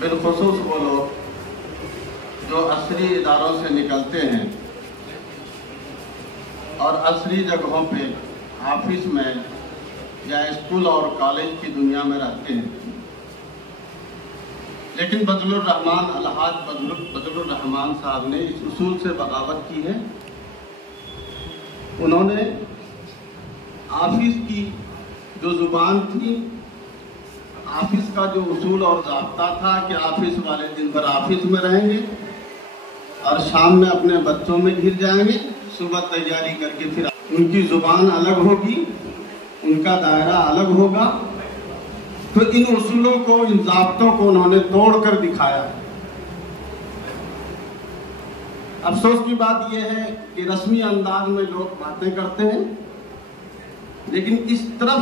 बिलखुसूस वो लोग जो असरी इदारों से निकलते हैं और असरी जगहों पे ऑफिस में या स्कूल और कॉलेज की दुनिया में रहते हैं, लेकिन बदलुर रहमान अलहाज बदलुर रहमान साहब ने इस उसूल से बगावत की है। उन्होंने ऑफिस की जो जुबान थी, ऑफिस का जो उसूल और ज़ाब्ता था कि ऑफिस वाले दिन भर ऑफिस में रहेंगे और शाम में अपने बच्चों में घिर जाएंगे, सुबह तैयारी करके फिर उनकी जुबान अलग होगी, उनका दायरा अलग होगा। तो इन उसूलों को, इन ज़ाब्तों को उन्होंने तोड़ कर दिखाया। अफसोस की बात यह है कि रस्मी अंदाज में लोग बातें करते हैं, लेकिन इस तरफ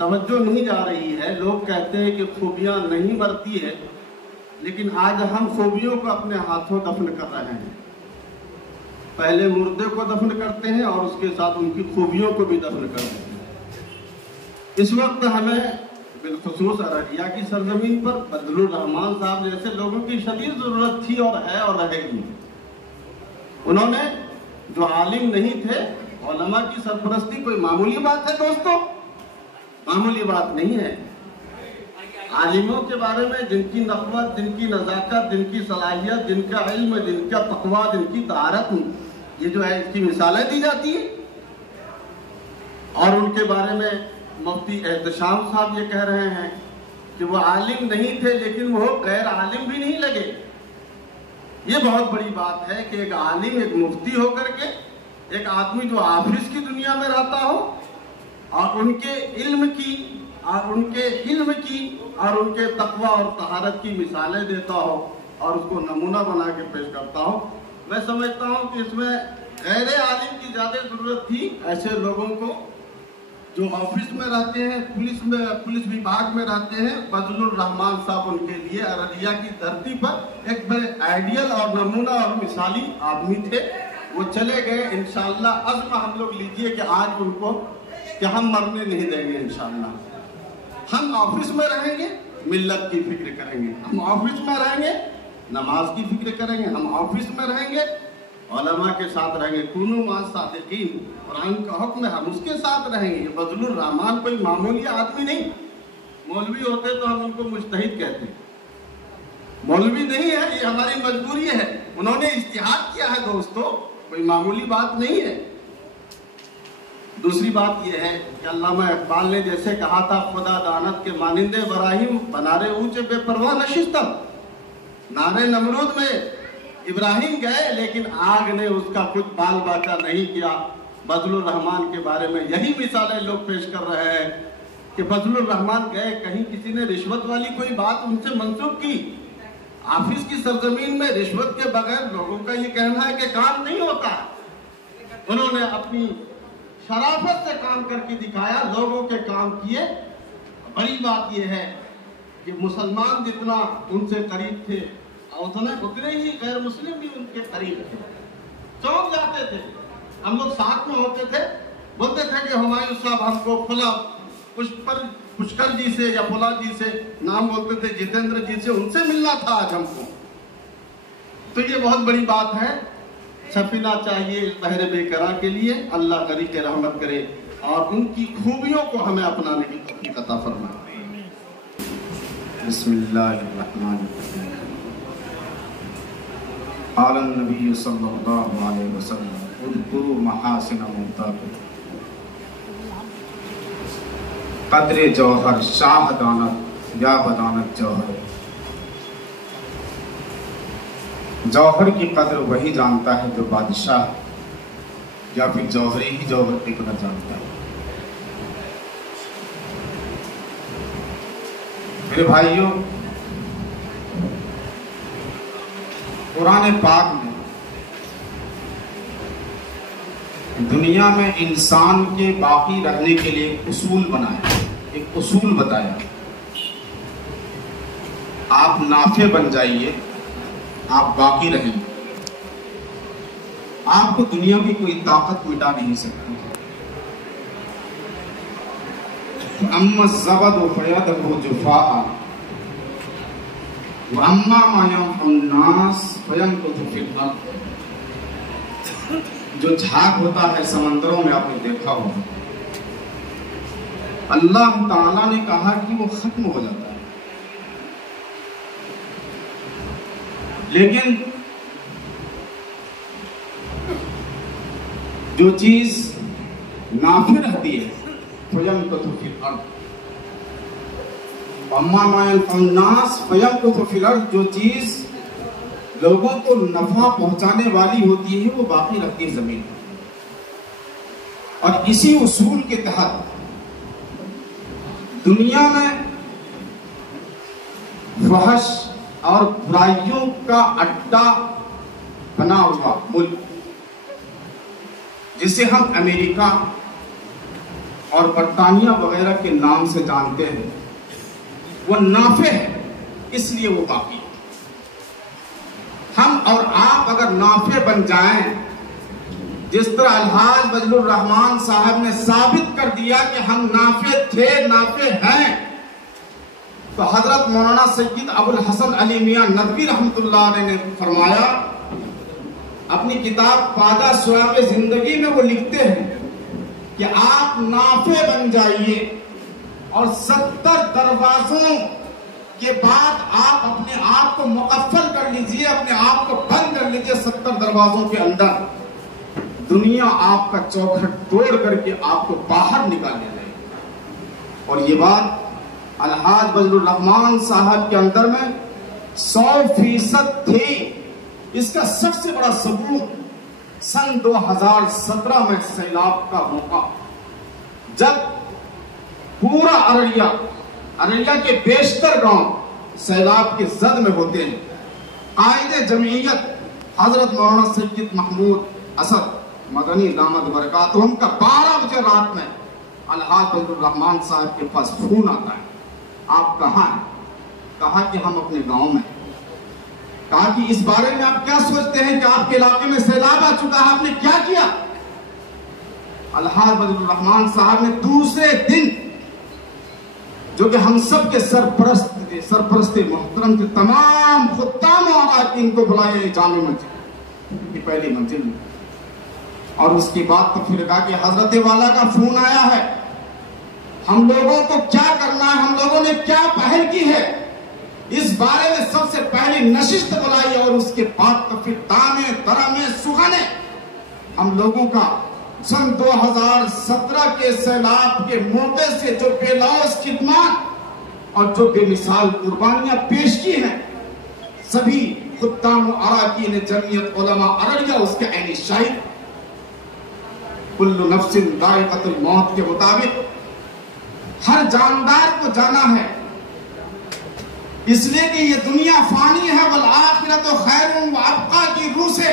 तवज्जो नहीं जा रही है। लोग कहते हैं कि खूबियां नहीं मरती है, लेकिन आज हम खूबियों को अपने हाथों दफन कर रहे हैं। पहले मुर्दे को दफन करते हैं और उसके साथ उनकी खूबियों को भी दफन करते हैं। इस वक्त हमें बिलखुसूस अररिया की सरजमीन पर बदलुर रहमान साहब जैसे लोगों की शदीद जरूरत थी और है और रहेगी। उन्होंने जो आलिम नहीं थे, उलमा की सरपरस्ती कोई मामूली बात है दोस्तों, मामूली बात नहीं है। आलिमों के बारे में जिनकी नफ़वत, जिनकी नज़ाकत, जिनकी सलाहियत, जिनका इल्म, जिनका तक़वा, जिनकी तहारत, ये जो है इसकी मिसालें दी जाती है। और उनके बारे में मुफ्ती एहतशाम साहब ये कह रहे हैं कि वो आलिम नहीं थे लेकिन वो गैर आलिम भी नहीं लगे। ये बहुत बड़ी बात है कि एक आलिम, एक मुफ्ती होकर के एक आदमी जो ऑफिस की दुनिया में रहता हो और उनके इल्म की और उनके तकवा और तहारत की मिसालें देता हो और उसको नमूना बना के पेश करता हो। मैं समझता हूँ कि इसमें गैर आलिम की ज्यादा जरूरत थी। ऐसे लोगों को जो ऑफिस में रहते हैं, पुलिस विभाग में रहते हैं, बदलुर रहमान साहब उनके लिए अररिया की धरती पर एक बड़े आइडियल और नमूना और मिसाली आदमी थे। वो चले गए। इंशाअल्लाह अज़्म हम लोग लीजिए कि आज उनको कि हम मरने नहीं देंगे। इंशाअल्लाह हम ऑफिस में रहेंगे, मिल्लत की फिक्र करेंगे। हम ऑफिस में रहेंगे, नमाज की फिक्र करेंगे। हम ऑफिस में रहेंगे, उलमा के साथ रहेंगे। कुनू मा सादिकीन, कुरान का हुक्म है, हम उसके साथ रहेंगे। ये बदलुर रहमान कोई मामूली आदमी नहीं। मौलवी होते तो हम उनको मुज्तहिद कहते, मौलवी नहीं है। ये हमारी मजबूरी है। उन्होंने इज्तिहाद किया है दोस्तों, कोई मामूली बात नहीं है। दूसरी बात यह है कि अल्लामा इकबाल ने जैसे कहा था, खुदा दानत के मानिंदे इब्राहिम बनारे ऊंचे बेपरवाह नशिस्तम। नारे नमरूद में इब्राहिम गए लेकिन आग ने उसका कुछ बाल बाका नहीं किया। बदलुर रहमान के बारे में यही मिसालें लोग पेश कर रहे हैं कि बदलुर रहमान गए, कहीं किसी ने रिश्वत वाली कोई बात उनसे मंसूब की। ऑफिस की सरजमीन में रिश्वत के बगैर लोगों का ये कहना है कि काम नहीं होता। उन्होंने अपनी शराफत से काम करके दिखाया, लोगों के काम किए। बड़ी बात यह है कि मुसलमान जितना उनसे करीब थे उतने ही गैर मुस्लिम भी उनके करीब थे। चौंक जाते थे। हम लोग साथ में होते थे, बोलते थे कि हुमायूं साहब हमको फला पुष्कर जी से या फला जी से, नाम बोलते थे जितेंद्र जी से, उनसे मिलना था आज हमको। तो ये बहुत बड़ी बात है। छपना चाहिए इस बहरे बेकरार के लिए। अल्लाह गरीब के रहमत करे और उनकी खूबियों को हमें अपनाने की तौफीक अता फरमाए। बिस्मिल्लाहिर्रहमानिर्रहीम। क़ाल नबी सल्लल्लाहु अलैहि वसल्लम उज़कुरू महासिन मुताक़िब क़द्र जौहर शाह दानत या बदानत जौहर। जौहर की कदर वही जानता है जो बादशाह या फिर जौहरी ही जौहर की कदर जानता है। मेरे भाइयों, कुरान पाक में दुनिया में इंसान के बाकी रहने के लिए एक उसूल बनाया, एक उसूल बताया। आप नाफे बन जाइए, आप बाकी रहेंगे। आपको दुनिया की कोई ताकत मिटा नहीं सकती। अम्मा ज़बद फ़यदहु जुफ़ाअ अम्मा मायनास स्वयं को तो फिर जो झाग होता है समंदरों में, आपने देखा होगा, अल्लाह ताला ने कहा कि वो खत्म हो जाता है, लेकिन जो चीज नाफिर रहती है स्वयं को तो फिर अम्मा मायनास स्वयं को तो फिर जो चीज लोगों को नफा पहुंचाने वाली होती है वो बाकी रखती है जमीन। और इसी उसूल के तहत दुनिया में फहश और बुराइयों का अड्डा बना हुआ मुल्क जिसे हम अमेरिका और बरतानिया वगैरह के नाम से जानते हैं, वो नाफे है, इसलिए वो बाकी है। हम और आप अगर नाफे बन जाएं, जिस तरह अलहाज बजलुर रहमान साहब ने साबित कर दिया कि हम नाफे थे, नाफे हैं, तो हजरत मौलाना सैयद अबुल हसन अली मियां नदवी रहमतुल्लाह अलैह ने फरमाया अपनी किताब पादा स्वाब जिंदगी में, वो लिखते हैं कि आप नाफे बन जाइए और 70 दरवाजों के बाद आप अपने आप को मुकफ्फल कर लीजिए, अपने आप को बंद कर लीजिए 70 दरवाजों के अंदर। दुनिया आपका चौखट तोड़ करके आपको बाहर निकालने लगे। और ये बात अलहाज बजलुर रहमान साहब के अंदर में 100% थी। इसका सबसे बड़ा सबूत सन 2017 में सैलाब का मौका, जब पूरा अररिया के बेशतर गांव सैलाब के जद में होते हैं, कायदे जमीयत हजरत मौलाना सैयद महमूद असद मदनी दामद बरकातुहुम का 12 बजे रात में अलहाज बजलुर रहमान साहब के पास फोन आता है, आप कहाँ हैं? कहा कि हम अपने गांव में। कहा कि इस बारे में आप क्या सोचते हैं कि आपके इलाके में सैलाब आ चुका है, आपने क्या किया? अलहाज बजलुर रहमान साहब ने दूसरे दिन, जो कि हम सब के सरपरस्त मोहतरम थे, तमाम खुत्ताम और इनको बुलाए जामे मस्जिद की पहली मंजिल में, और उसके बाद तो फिर कहा कि हजरत वाला का फोन आया है, हम लोगों को क्या करना है, हम लोगों ने क्या पहल की है, इस बारे में सबसे पहले नशिस्त बुलाई, और उसके बाद तो फिर दाने दरमे सुहाने हम लोगों का सन 2017 के सैलाब के मौके से जो बेलौस खिदमत और जो बेमिसाल कुर्बानियां पेश की हैं, सभी खुत्ताम अराकीन जमीयत उलमा अररिया उसके ऐनी शाहिद। कुल्लु नफ्सिन दाइक़तुल मौत के मुताबिक हर जानदार को जाना है, इसलिए कि ये दुनिया फानी है, वल आखिरत खैरुन व अबका की रूह से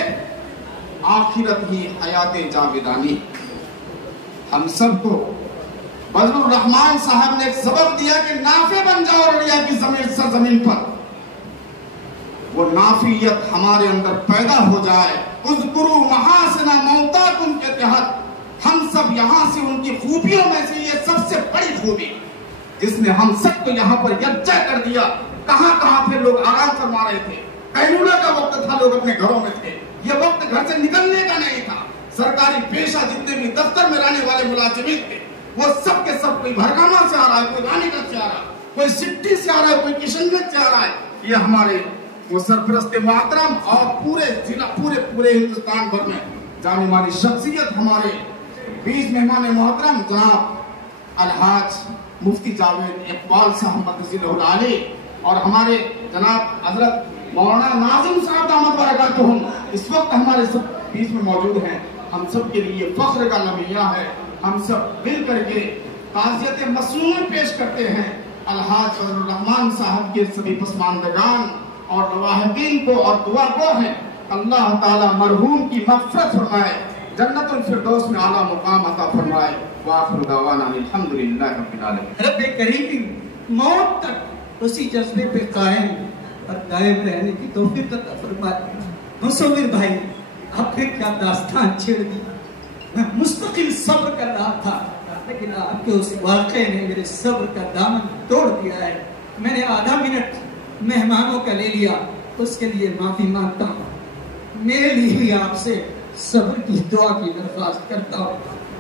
आखिरत ही हयात जावेदानी। हम सबको बजलुर रहमान साहब ने एक सबक दिया कि नाफे बन जाओ अररिया की सरजमीन पर, वो नाफियत हमारे अंदर पैदा हो जाए। उज़्कुरू महासिना मौताकुम के तहत हम सब यहाँ से उनकी खूबियों में से ये सबसे बड़ी खूबी जिसने हम सबको यहाँ पर यज्ञ कर दिया। कहाँ थे लोग? आराम फरमा रहे थे, कैलूला का वक्त था, लोग अपने घरों में थे, ये वक्त घर से निकलने का नहीं था। सरकारी पेशा जितने भी दफ्तर में रहने वाले मुलाजिमीन थे, वो सब के सब, कोई भरगामा से आ रहा है, कोई रानीगंज से आ रहा है, कोई सिट्टी से आ रहा है, कोई किशनगंज से आ रहा है, ये हमारे वो सरपरस्त मोहतरम और पूरे जिला पूरे हिंदुस्तान भर में जाने वाली शख्सियत हमारे बीच मेहमान मोहतरम जनाब अलहाज मुफ्ती जावेद इकबाल साहब मदजिल आली और हमारे जनाब हजरत मौलाना नाजिम साहब दामद बरकातुहुम इस वक्त हमारे सब बीच में मौजूद हैं। हम सब के लिए फख्र का लम्हा है, हम सब मिल करके ताज़ियत मसनून पेश करते हैं अलहाज बजलुर रहमान साहब के सभी पसमानदगान और नवाहिदीन को, और दुआ को है अल्लाह ताला मरहूम की मग़फ़िरत फरमाए, जन्नतुल फिरदौस में आला मुकाम अता फरमाए। व आखिरु दअवाना अल्हम्दुलिल्लाहि रब्बिल आलमीन। रब्बे करीम मौत तक उसी जज्बे पे कायम और दायम रहने की तौफीक अता फरमाए। मुसव्विर भाई, आपने क्या दास्तान छेड़ दी। मैं मुस्तकिल सब्र कर रहा था, लेकिन आपके उस वाक़े ने मेरे सब्र का दामन तोड़ दिया है। मैंने आधा मिनट मेहमानों का ले लिया, उसके लिए माफी मांगता हूँ। मेरे लिए भी आपसे सब्र की दुआ की दरख्वास्त करता हूँ।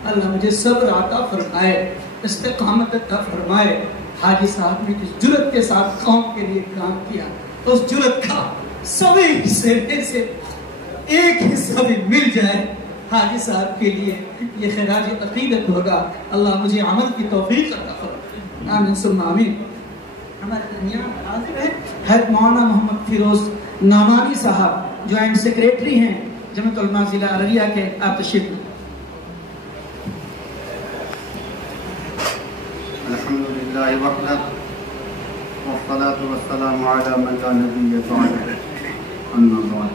अल्लाह मुझे सब्र अता फरमाए, इस्तिकामत अता फरमाए। हाजी साहब ने जिस जुर्रत के साथ कौम के लिए काम किया, उस जुर्रत का सभी हिस्से में से एक हिस्सा भी मिल जाए हाजी साहब के लिए, ये खिराज अकीदत होगा। अल्लाह मुझे अमल की तौफीक अता फरमाए। आमीन सुम्मा आमीन। हमारे दरमियान हाजिर है हज़रत मौलाना मोहम्मद फिरोज नामानी साहब, ज्वाइंट सेक्रेटरी हैं जमात उलमा जिला अररिया के। आप तशरीफ अल्हम्दुलिल्लाह वहदा वस्सलातु वस्सलामु अला मन ला नबिय्य बअद, अम्मा बाद।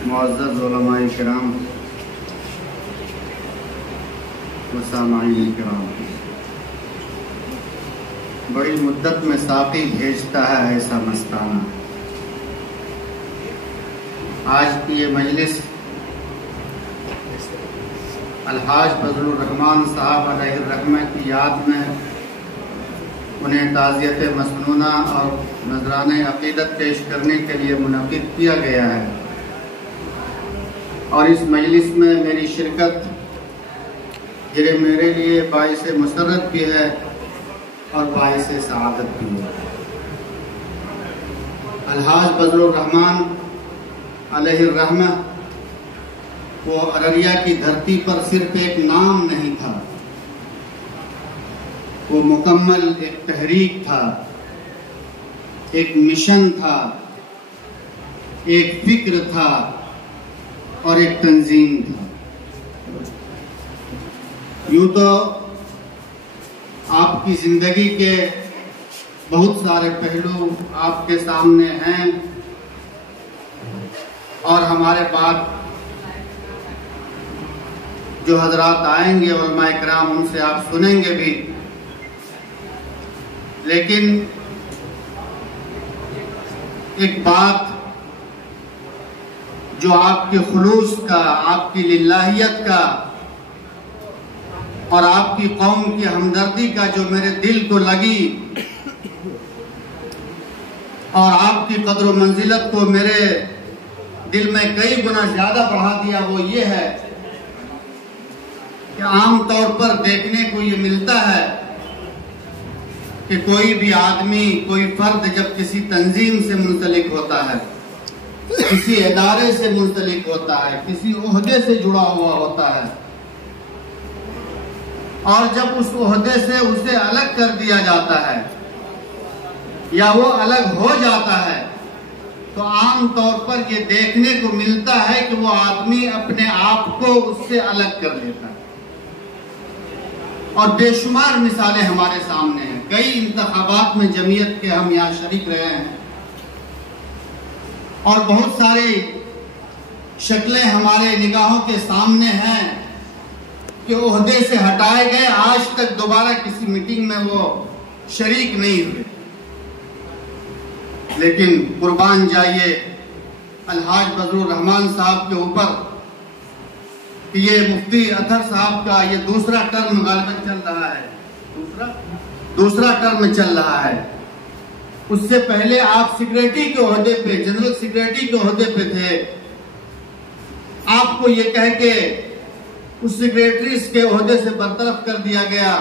मुअज़्ज़ज़ उलमाए किराम व सामाईन किराम, बड़ी मुद्दत में साक़ी भेजता है ऐसा मस्ताना। आज की ये मजलिस अलहाज फजलुर रहमान साहब अलैहिर्रहमह की याद में उन्हें ताज़ियत मसनूना और नजराने अक़ीदत पेश करने के लिए मुनक़िद किया गया है। और इस मजलिस में मेरी शिरकत ये मेरे लिए बाइसे मुसर्रत भी है और बाइसे सआदत भी है। अलहाज फजलुर रहमान अलैहिर्रहमह वो अररिया की धरती पर सिर्फ एक नाम नहीं था, वो मुकम्मल एक तहरीक था, एक मिशन था, एक फिक्र था और एक तंजीम था। यूं तो आपकी जिंदगी के बहुत सारे पहलू आपके सामने हैं और हमारे बाद जो हजरात आएंगे उलमाए किराम उनसे आप सुनेंगे भी, लेकिन एक बात जो आपके खुलूस का, आपकी लिल्लाहियत का और आपकी कौम की हमदर्दी का जो मेरे दिल को लगी और आपकी कद्र मंजिलत को मेरे दिल में कई गुना ज्यादा बढ़ा दिया, वो ये है कि आम तौर पर देखने को ये मिलता है कि कोई भी आदमी, कोई फर्द जब किसी तंजीम से मुंसलिक होता है, किसी इदारे से मुंसलिक होता है, किसी ओहदे से जुड़ा हुआ होता है और जब उस ओहदे से उसे अलग कर दिया जाता है या वो अलग हो जाता है, तो आम तौर पर ये देखने को मिलता है कि वो आदमी अपने आप को उससे अलग कर लेता है। और बेशुमार मिसालें हमारे सामने हैं। कई इंतखाबात में जमीयत के हम यहाँ शरीक रहे हैं और बहुत सारी शक्लें हमारे निगाहों के सामने हैं कि ओहदे से हटाए गए, आज तक दोबारा किसी मीटिंग में वो शरीक नहीं हुए। लेकिन कुर्बान जाइए अलहाज फजलुर रहमान साहब के ऊपर, ये मुफ्ती अतहर साहब का ये दूसरा टर्म गालिबन चल रहा है, दूसरा टर्म चल रहा है। उससे पहले आप सेक्रेटरी के ओहदे पे, जनरल सेक्रेटरी के ओहदे पे थे। आपको ये कह के उस सेक्रेटरी के ओहदे से बरतरफ कर दिया गया,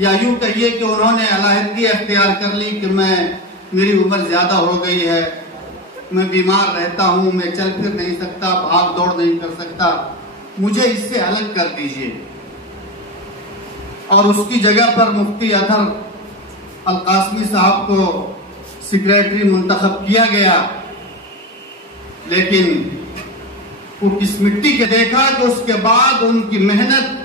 या यूं कहिए कि उन्होंने अलहदगी अख्तियार कर ली कि मेरी उम्र ज्यादा हो गई है, मैं बीमार रहता हूं, मैं चल फिर नहीं सकता, भाग दौड़ नहीं कर सकता, मुझे इससे अलग कर दीजिए। और उसकी जगह पर मुफ्ती अतहर अल-कासमी साहब को सेक्रेटरी मुंतखब किया गया। लेकिन वो किस मिट्टी के देखा कि उसके बाद उनकी मेहनत